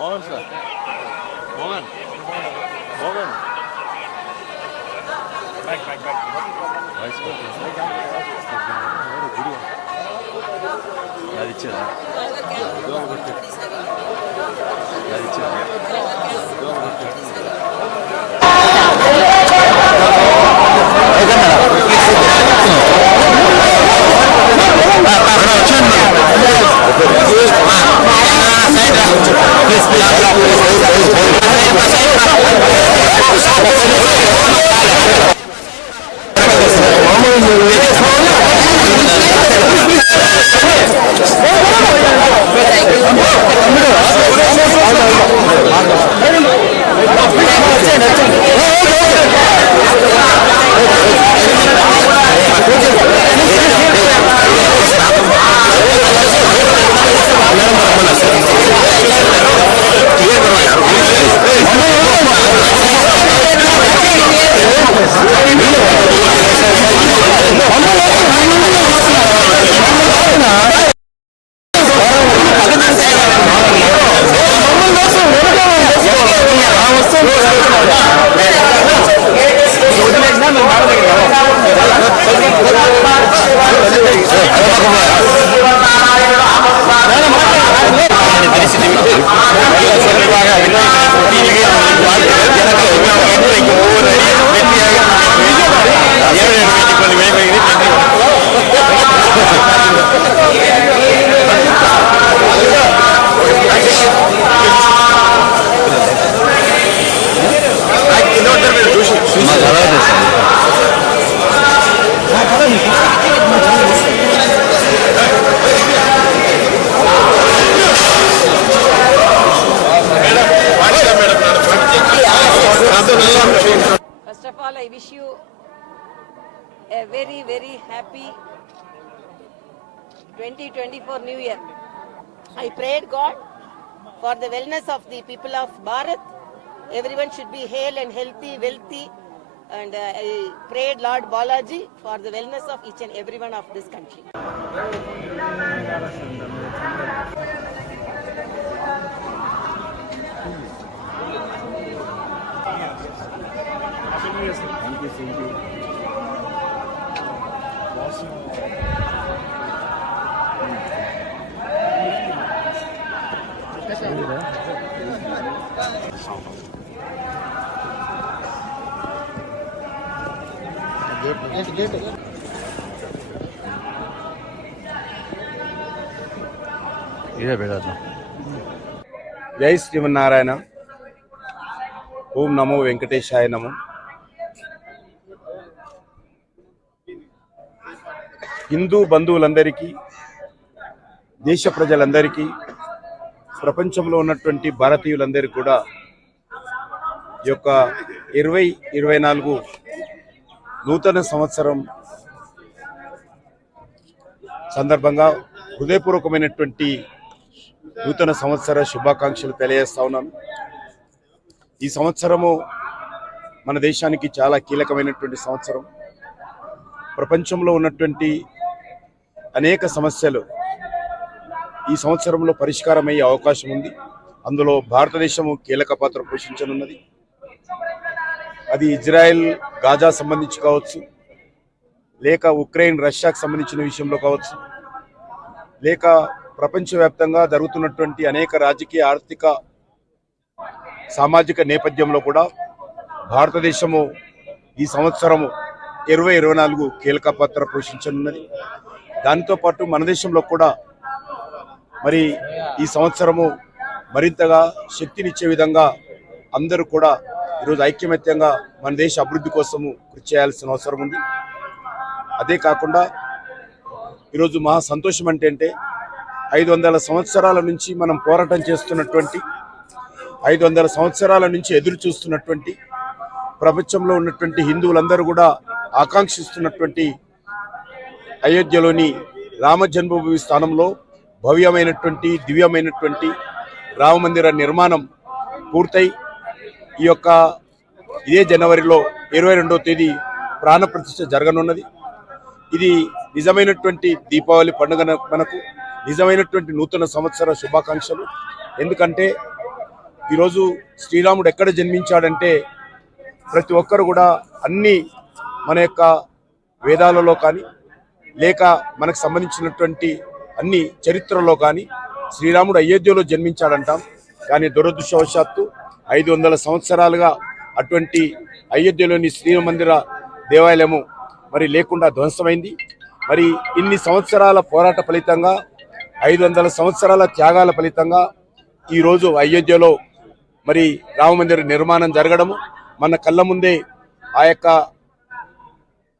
먹었어. 먹은. 먹은. 빨리 빨리 빨리. 맛있어. 너무 무려. 날 있지 않아. 너무 그렇게. 날 있지 않아. 너무 그렇게. corruption Saya dah Saya dah for the wellness of the people of Bharat. Everyone should be hale and healthy, wealthy. And uh, I prayed Lord Balaji for the wellness of each and every one of this country. ఇదే జై శ్రీమన్నారాయణ. ఓం నమో వెంకటేశాయ నమో. హిందూ బంధువులందరికీ దేశ ప్రజలందరికీ ప్రపంచంలో ఉన్నటువంటి భారతీయులందరికీ కూడా ఈ యొక్క ఇరవై ఇరవై నాలుగు నూతన సంవత్సరం సందర్భంగా హృదయపూర్వకమైనటువంటి నూతన సంవత్సర శుభాకాంక్షలు తెలియజేస్తా ఉన్నాను ఈ సంవత్సరము మన దేశానికి చాలా కీలకమైనటువంటి సంవత్సరం. ప్రపంచంలో ఉన్నటువంటి అనేక సమస్యలు ఈ సంవత్సరంలో పరిష్కారమయ్యే అవకాశం ఉంది. అందులో భారతదేశము కీలక పాత్ర పోషించనున్నది. అది ఇజ్రాయెల్ గాజా సంబంధించి కావచ్చు లేక ఉక్రెయిన్ రష్యాకు సంబంధించిన విషయంలో కావచ్చు లేక ప్రపంచవ్యాప్తంగా జరుగుతున్నటువంటి అనేక రాజకీయ ఆర్థిక సామాజిక నేపథ్యంలో కూడా భారతదేశము ఈ సంవత్సరము ఇరవై ఇరవై నాలుగు కీలక పాత్ర పోషించనున్నది. దానితో పాటు మన దేశంలో కూడా మరి ఈ సంవత్సరము మరింతగా శక్తినిచ్చే విధంగా అందరూ కూడా ఈరోజు ఐక్యమత్యంగా మన దేశ అభివృద్ధి కోసము కృషి చేయాల్సిన అవసరం ఉంది. అదే కాకుండా ఈరోజు మహా సంతోషం అంటే అంటే ఐదు వందల సంవత్సరాల నుంచి మనం పోరాటం చేస్తున్నటువంటి ఐదు వందల సంవత్సరాల నుంచి ఎదురు చూస్తున్నటువంటి ప్రపంచంలో ఉన్నటువంటి హిందువులందరూ కూడా ఆకాంక్షిస్తున్నటువంటి అయోధ్యలోని రామ జన్మభూమి స్థానంలో భవ్యమైనటువంటి దివ్యమైనటువంటి రామమందిర నిర్మాణం పూర్తయి. ఈ యొక్క ఇదే జనవరిలో ఇరవై రెండవ తేదీ ప్రాణప్రతిష్ఠ జరగనున్నది. ఇది నిజమైనటువంటి దీపావళి పండుగ మనకు నిజమైనటువంటి నూతన సంవత్సర శుభాకాంక్షలు. ఎందుకంటే ఈరోజు శ్రీరాముడు ఎక్కడ జన్మించాడంటే ప్రతి ఒక్కరు కూడా అన్ని మన యొక్క వేదాలలో కానీ లేక మనకు సంబంధించినటువంటి అన్ని చరిత్రలో కానీ శ్రీరాముడు అయోధ్యలో జన్మించాడంటాం. కానీ దురదృష్టవశాత్తు ఐదు వందల సంవత్సరాలుగా అటువంటి అయోధ్యలోని శ్రీమందిర మందిర దేవాలయము మరి లేకుండా ధ్వంసమైంది. మరి ఇన్ని సంవత్సరాల పోరాట ఫలితంగా ఐదు వందల సంవత్సరాల త్యాగాల ఫలితంగా ఈరోజు అయోధ్యలో మరి రామమందిర నిర్మాణం జరగడము. మన కళ్ళ ముందే ఆ యొక్క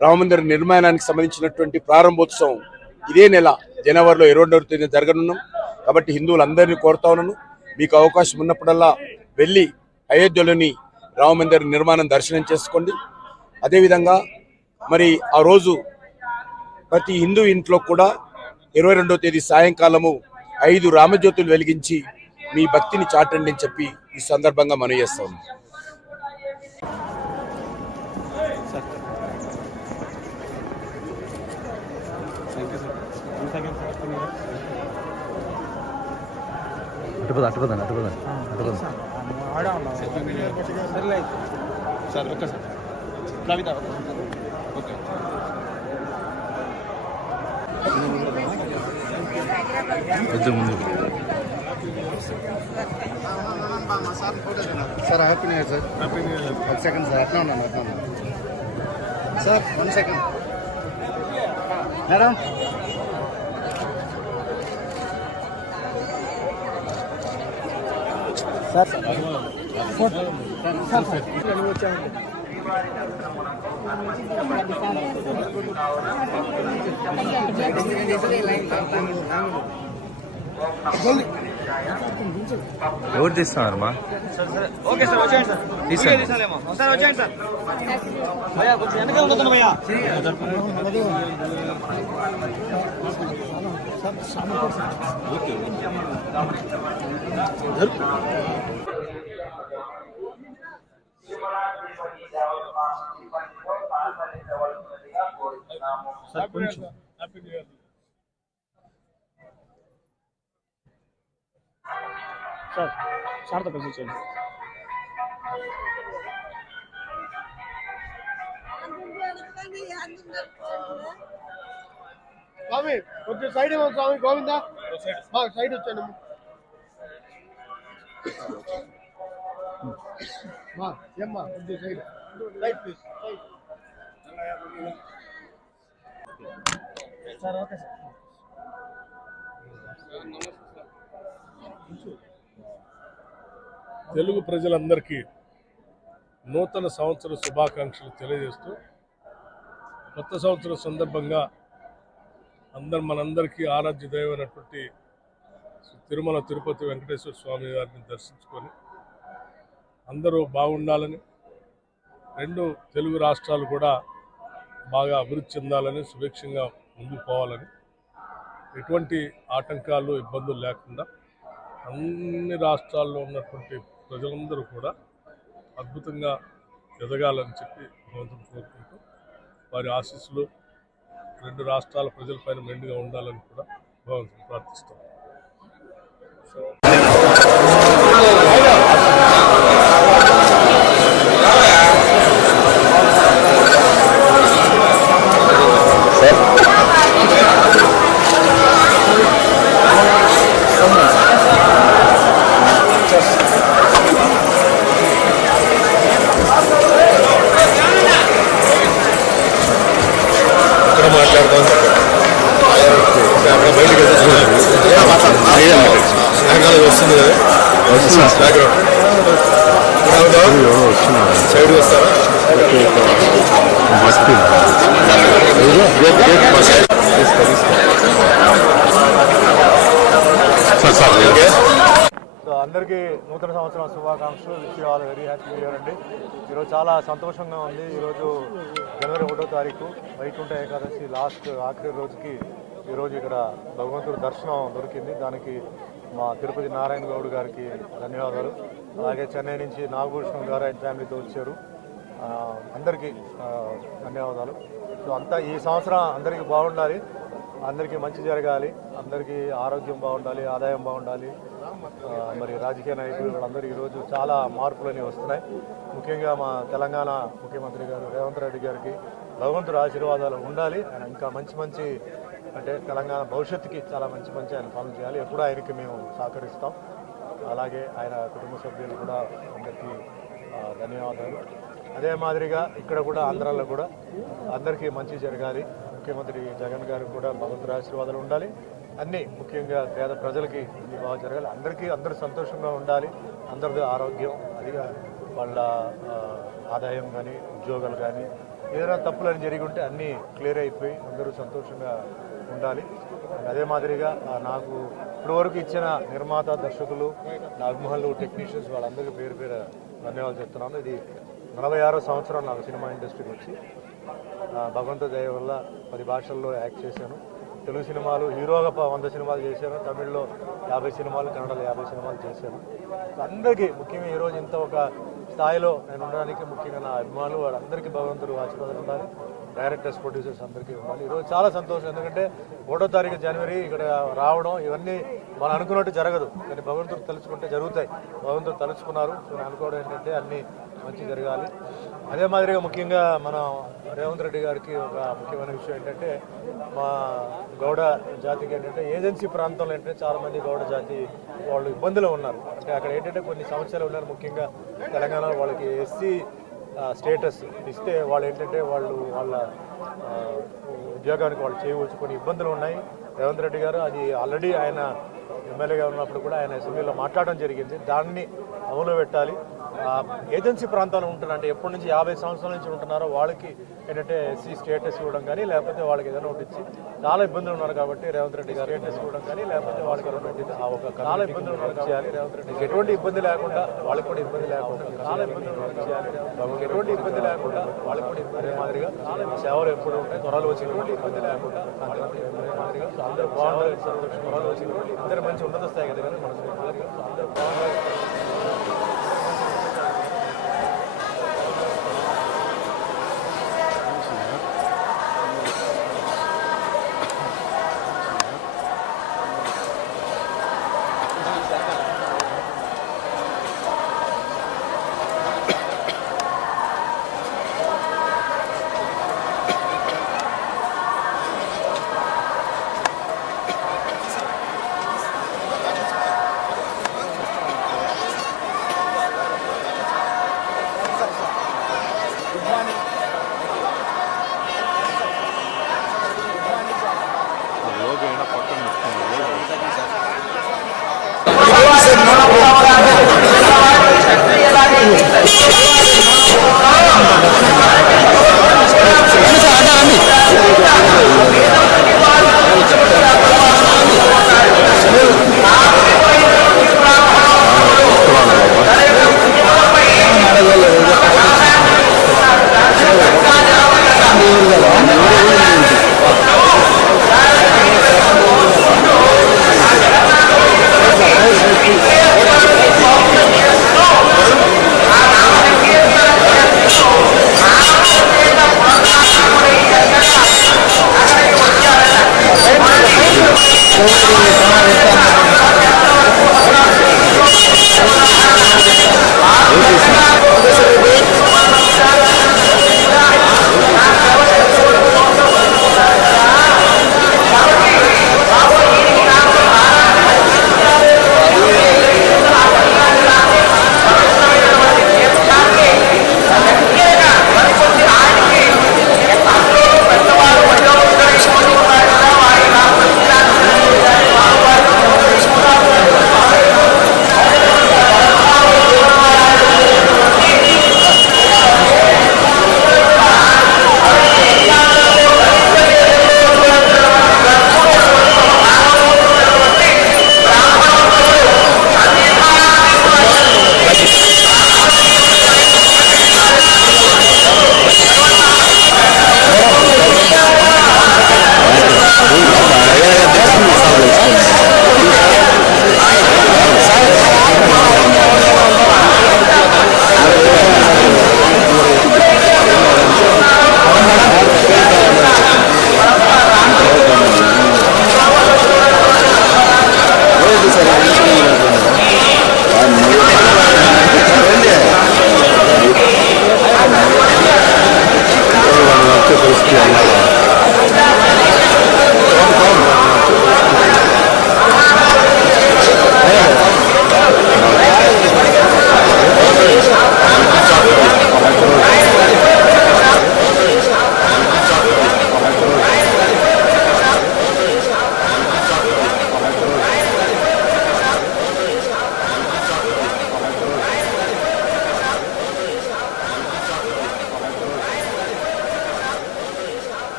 రామమందిర నిర్మాణానికి సంబంధించినటువంటి ప్రారంభోత్సవం ఇదే నెల జనవరిలో ఇరవై తేదీ జరగనున్నాం. కాబట్టి హిందువులందరినీ కోరుతా ఉన్నాను. మీకు అవకాశం ఉన్నప్పుడల్లా వెళ్ళి అయోధ్యలోని రామమందిర నిర్మాణం దర్శనం చేసుకోండి. అదేవిధంగా మరి ఆ రోజు ప్రతి హిందూ ఇంట్లో కూడా ఇరవై రెండవ తేదీ సాయంకాలము ఐదు రామజ్యోతులు వెలిగించి మీ భక్తిని చాటండి అని చెప్పి ఈ సందర్భంగా మనం చేస్తా అటుపద అటుపద అటుపద అటుపద. సార్ ఒక్క సార్. కవిత ఓకే. కొంచెం ముందు. Sir happy new year sir happy new year one second sir అట్లా ఉన్నాను అట్లా ఉన్నాను. Sir one second madam sir. ఎవరు తీస్తున్నారమ్మా ఓకే సార్ వచ్చేయండి సార్ తీసేయండి. సార్ వచ్చేయండి సార్ భయ్యా కొంచెం వెనక ఉండదు భయ్యా సార్ కొంచెం సార్ సార్తో కలిసి వచ్చేయండి స్వామి కొంచెం సైడ్ ఇవ్వండి స్వామి గోవిందా? బా, సైడ్ వచ్చాను. మా ఏమ్మా కొంచెం side right please side sir okay sir Telugu ప్రజలందరికీ నూతన సంవత్సర శుభాకాంక్షలు తెలియజేస్తూ కొత్త సంవత్సరం సందర్భంగా అందరు మనందరికీ ఆరాధ్య దైవమైనటువంటి తిరుమల తిరుపతి వెంకటేశ్వర స్వామి వారిని దర్శించుకొని అందరూ బాగుండాలని రెండు తెలుగు రాష్ట్రాలు కూడా బాగా అభివృద్ధి చెందాలని సుభిక్షంగా ముందుకు పోవాలని ఎటువంటి ఆటంకాలు ఇబ్బందులు లేకుండా అన్ని రాష్ట్రాల్లో ఉన్నటువంటి ప్రజలందరూ కూడా అద్భుతంగా ఎదగాలని చెప్పి భగవంతుని కోరుకుంటూ వారి ఆశీస్సులు రెండు రాష్ట్రాల ప్రజలపైన మెండుగా ఉండాలని కూడా భగవంతుని ప్రార్థిస్తాం సో సో అందరికీ నూతన సంవత్సరం శుభాకాంక్షలు. Wish all very happy year అండి. ఈరోజు చాలా సంతోషంగా ఉంది. ఈరోజు జనవరి ఒకటో తారీఖు వైకుంఠ ఏకాదశి లాస్ట్ ఆఖరి రోజుకి ఈరోజు ఇక్కడ భగవంతుడు దర్శనం దొరికింది. దానికి మా తిరుపతి నారాయణ గౌడ్ గారికి ధన్యవాదాలు. అలాగే చెన్నై నుంచి నాగభూషణం గారు ఆయన ఫ్యామిలీతో వచ్చారు. అందరికీ ధన్యవాదాలు. సో అంతా ఈ సంవత్సరం అందరికీ బాగుండాలి. అందరికీ మంచి జరగాలి అందరికీ ఆరోగ్యం బాగుండాలి ఆదాయం బాగుండాలి. మరి రాజకీయ నాయకులు వాళ్ళందరూ ఈరోజు చాలా మార్పులని వస్తున్నాయి. ముఖ్యంగా మా తెలంగాణ ముఖ్యమంత్రి గారు రేవంత్ రెడ్డి గారికి భగవంతుడు ఆశీర్వాదాలు ఉండాలి. ఆయన ఇంకా మంచి మంచి అంటే తెలంగాణ భవిష్యత్తుకి చాలా మంచి మంచి ఆయన పనులు చేయాలి. ఎప్పుడూ ఆయనకి మేము సహకరిస్తాం. అలాగే ఆయన కుటుంబ సభ్యులు కూడా అందరికీ ధన్యవాదాలు. అదే మాదిరిగా ఇక్కడ కూడా ఆంధ్రాలో కూడా అందరికీ మంచి జరగాలి. ముఖ్యమంత్రి జగన్ గారికి కూడా భగవంతుడి ఆశీర్వాదాలు ఉండాలి. అన్నీ ముఖ్యంగా పేద ప్రజలకి ఇది బాగా జరగాలి. అందరికీ అందరూ సంతోషంగా ఉండాలి. అందరిది ఆరోగ్యం అదిగా వాళ్ళ ఆదాయం కానీ ఉద్యోగాలు కానీ ఏదైనా తప్పులని జరిగి ఉంటే అన్నీ క్లియర్ అయిపోయి అందరూ సంతోషంగా ఉండాలి. అదే మాదిరిగా నాకు ఇప్పటివరకు ఇచ్చిన నిర్మాత దర్శకులు నాగమహల్ టెక్నీషియన్స్ వాళ్ళందరికీ పేరు పేరు ధన్యవాదాలు చెప్తున్నాను. ఇది నలభై ఆరో సంవత్సరం నాకు సినిమా ఇండస్ట్రీకి వచ్చి భగవంత దయ వల్ల పది భాషల్లో యాక్ట్ చేశాను. తెలుగు సినిమాలు హీరోగా ప- వంద సినిమాలు చేశాను. తమిళ్ళో యాభై సినిమాలు కన్నడలో యాభై సినిమాలు చేశాను. అందరికీ ముఖ్యంగా ఈరోజు ఇంత ఒక స్థాయిలో నేను ఉండడానికి ముఖ్యంగా నా అభిమానులు వాళ్ళందరికీ భగవంతుడు ఆశీర్వాదం ఉండాలి. డైరెక్టర్స్ ప్రొడ్యూసర్స్ అందరికీ ఉండాలి. ఈరోజు చాలా సంతోషం. ఎందుకంటే ఒకటో తారీఖు జనవరి ఇక్కడ రావడం ఇవన్నీ మనం అనుకున్నట్టు జరగదు. కానీ భగవంతుడు తలుచుకుంటే జరుగుతాయి. భగవంతుడు తలుచుకున్నారు. సో నేను అనుకోవడం ఏంటంటే అన్నీ మంచి జరగాలి. అదే మాదిరిగా ముఖ్యంగా మనం రేవంత్ రెడ్డి గారికి ఒక ముఖ్యమైన విషయం ఏంటంటే మా గౌడ జాతికి ఏంటంటే ఏజెన్సీ ప్రాంతంలో ఏంటంటే చాలామంది గౌడ జాతి వాళ్ళు ఇబ్బందులు ఉన్నారు. అంటే అక్కడ ఏంటంటే కొన్ని సమస్యలు ఉన్నారు. ముఖ్యంగా తెలంగాణలో వాళ్ళకి ఎస్సీ స్టేటస్ ఇస్తే వాళ్ళు ఏంటంటే వాళ్ళు వాళ్ళ ఉద్యోగానికి వాళ్ళు చేయవచ్చు కొన్ని ఇబ్బందులు ఉన్నాయి. రేవంత్ రెడ్డి గారు అది ఆల్రెడీ ఆయన ఎమ్మెల్యేగా ఉన్నప్పుడు కూడా ఆయన అసెంబ్లీలో మాట్లాడడం జరిగింది. దాన్ని అమలు పెట్టాలి. ఏజెన్సీ ప్రాంతాల్లో ఉంటున్నారు అంటే ఎప్పటి నుంచి యాభై సంవత్సరాల నుంచి ఉంటున్నారో వాళ్ళకి ఏంటంటే ఎస్సీ స్టేటస్ ఇవ్వడం కానీ లేకపోతే వాళ్ళకి ఏదైనా ఒకటి ఇచ్చి చాలా ఇబ్బందులు ఉన్నారు కాబట్టి రేవంత్ రెడ్డి గారు స్టేటస్ ఇవ్వడం కానీ లేకపోతే వాళ్ళకి ఏదైనా ఒకటి ఆ ఒక చాలా ఇబ్బందులు ఉన్నారు చేయాలి రేవంత్ రెడ్డి. ఎటువంటి ఇబ్బంది లేకుండా వాళ్ళకి కూడా ఇబ్బంది లేకుండా చాలా ఇబ్బందులు ఉన్నారు చేయాలి ఎటువంటి ఇబ్బంది లేకుండా వాళ్ళకి కూడా ఇబ్బంది మాదిరిగా సేవలు ఎప్పుడు ఉంటాయి త్వరలో వచ్చి ఎటువంటి ఇబ్బంది లేకుండా మాదిరిగా సో అందరూ బాగుండాలి త్వరలో వచ్చి అందరూ మంచి ఉన్నత స్థాయి కదా కానీ మనసు సో అందరూ బాగుండాలి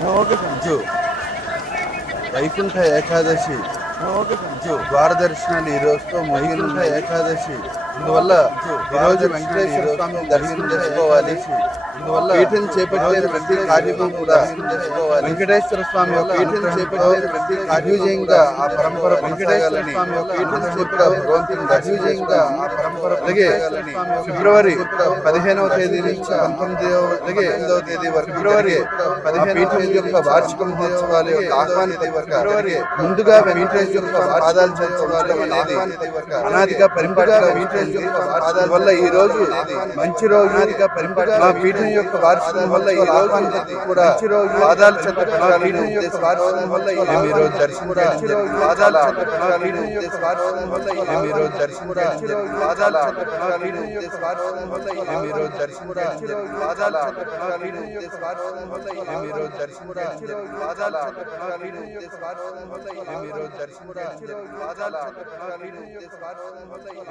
저기 저 와이쿤타 에카다시 ద్వార దర్శనాలు ఈ రోజుతో వైకుంఠ ఏకాదశి. ఇందువల్ల ఈ రోజు వెంకటేశ్వర స్వామి దర్శనం చేసుకోవాలి. ఇందువల్ల పీఠం చేపట్టిన ప్రతి కార్యము కూడా వెంకటేశ్వర స్వామి యొక్క పీఠం చేపట్టిన ప్రతి కార్యంగా ఆ పరంపర వెంకటేశ్వర స్వామి యొక్క పీఠం చేపట్టిన భగవంతుని ఆ పరంపర అలాగే ఫిబ్రవరి పదిహేనవ తేదీ నుంచి పంతొమ్మిదవ అలాగే ఎనిమిదవ తేదీ వరకు ఫిబ్రవరి పదిహేను యొక్క వార్షిక మహోత్సవాల యొక్క ఆహ్వానిత ముందుగా వెంకటేశ్వర పాదాలు అనేది అనాదిగా వల్ల ఈ రోజు మంచి రోజు అనాదిగా పరిపాటి మా పీఠం యొక్క వార్షికం వల్ల ఈ రోజు కూడా మంచి రోజు పాదాలు చదవడం మా పీఠం యొక్క వార్షికం వల్ల మేము ఈ రోజు దర్శించడం పాదాలు చదవడం మా పీఠం యొక్క వార్షికం వల్ల మేము ఈ రోజు దర్శించడం పాదాలు చదవడం మా పీఠం యొక్క వార్షికం వల్ల మేము ఈ రోజు దర్శించడం పాదాలు చదవడం మా పీఠం యొక్క వార్షికం వల్ల మేము ఈ రోజు దర్శించడం పాదాలు చదవడం మా పీఠం యొక్క వార్షికం వల్ల మేము ఈ రోజు దర్శించడం పాదాలు చదవడం మా